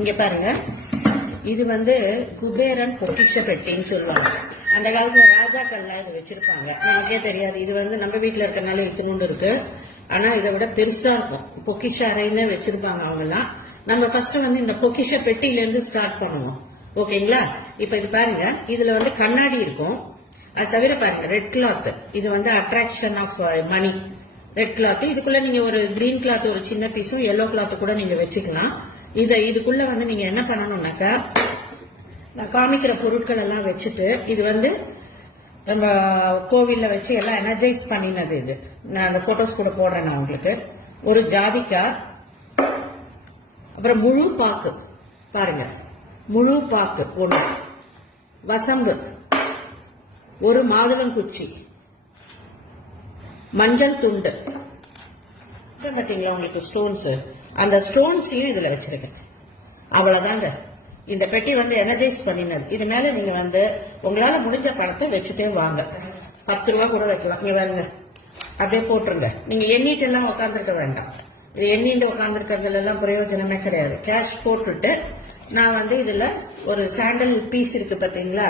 இங்க பாருங்க. இது வந்து குபேரன் பொக்கிஷ பெட்டின்னு சொல்லுவாங்க. அந்த காலத்துல ராஜாக்கள்லாம் இது வச்சிருப்பாங்க. நமக்கே தெரியாது. இது வந்து நம்ம வீட்டுல இருக்கனால இத்தினோண்டு இருக்கு. ஆனா இதை விட பெருசா இருக்கும். பொக்கிஷ அறைன்னு வச்சிருப்பாங்க அவங்க எல்லாம் நம்ம ஃபர்ஸ்ட் வந்து இந்த பொக்கிஷ பெட்டியில இருந்து ஸ்டார்ட் பண்ணுவோம். ஓகேங்களா? இப்ப இது பாருங்க. இதுல வந்து கண்ணாடி இருக்கும். அது தவிர பாருங்க ரெட் கிளாத் இது வந்து attraction of money red cloth இதுக்குள்ள நீங்க ஒரு கிரீன் கிளாத் ஒரு சின்ன பீஸும் எல்லோ கிளாத் கூட நீங்க வச்சுக்கலாம். இதை இதுக்குள்ள வந்து நீங்க என்ன பண்ணணும்னாக்கா நான் காமிக்கிற பொருட்கள் எல்லாம் வச்சுட்டு இது வந்து நம்ம கோவிலில் வச்சு எல்லாம் எனர்ஜைஸ் பண்ணினது இது. நான் அந்த போட்டோஸ் கூட போடுறேன் நான் உங்களுக்கு. ஒரு ஜாதிக்கா அப்புறம் முழு பாக்கு. பாருங்க. முழு பாக்கு ஒண்ணு. வசம்பு. ஒரு மாதுளங்குச்சி. மஞ்சள் துண்டு. இது பார்த்தீங்களா உங்களுக்கு ஸ்டோன்ஸு அந்த ஸ்டோன்ஸையும் இதில் வச்சுருக்கேன். அவ்வளோதாங்க இந்த பெட்டி வந்து எனர்ஜைஸ் பண்ணினது. இது மேலே நீங்கள் வந்து உங்களால் முடிஞ்ச பணத்தை வச்சுட்டே வாங்க. பத்து ரூபா கூட வைக்கலாம். இங்கே வருங்க அப்படியே போட்டுருங்க. நீங்கள் எண்ணிட்டு எல்லாம் உட்காந்துருக்க வேண்டாம். இது எண்ணிட்டு உட்காந்துருக்கிறதுல எல்லாம் பிரயோஜனமே கிடையாது. கேஷ் போட்டுட்டு நான் வந்து இதில் ஒரு சாண்டல் பீஸ் இருக்குது பார்த்தீங்களா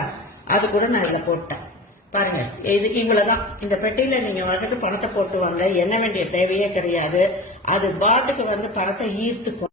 அது கூட நான் இதில் போட்டேன். பாருங்க இது இவ்வளவுதான். இந்த பெட்டியில நீங்க வந்துட்டு பணத்தை போட்டு வாங்க. என்ன வேண்டிய தேவையே கிடையாது. அது பாட்டுக்கு வந்து பணத்தை ஈர்த்துக்கும்.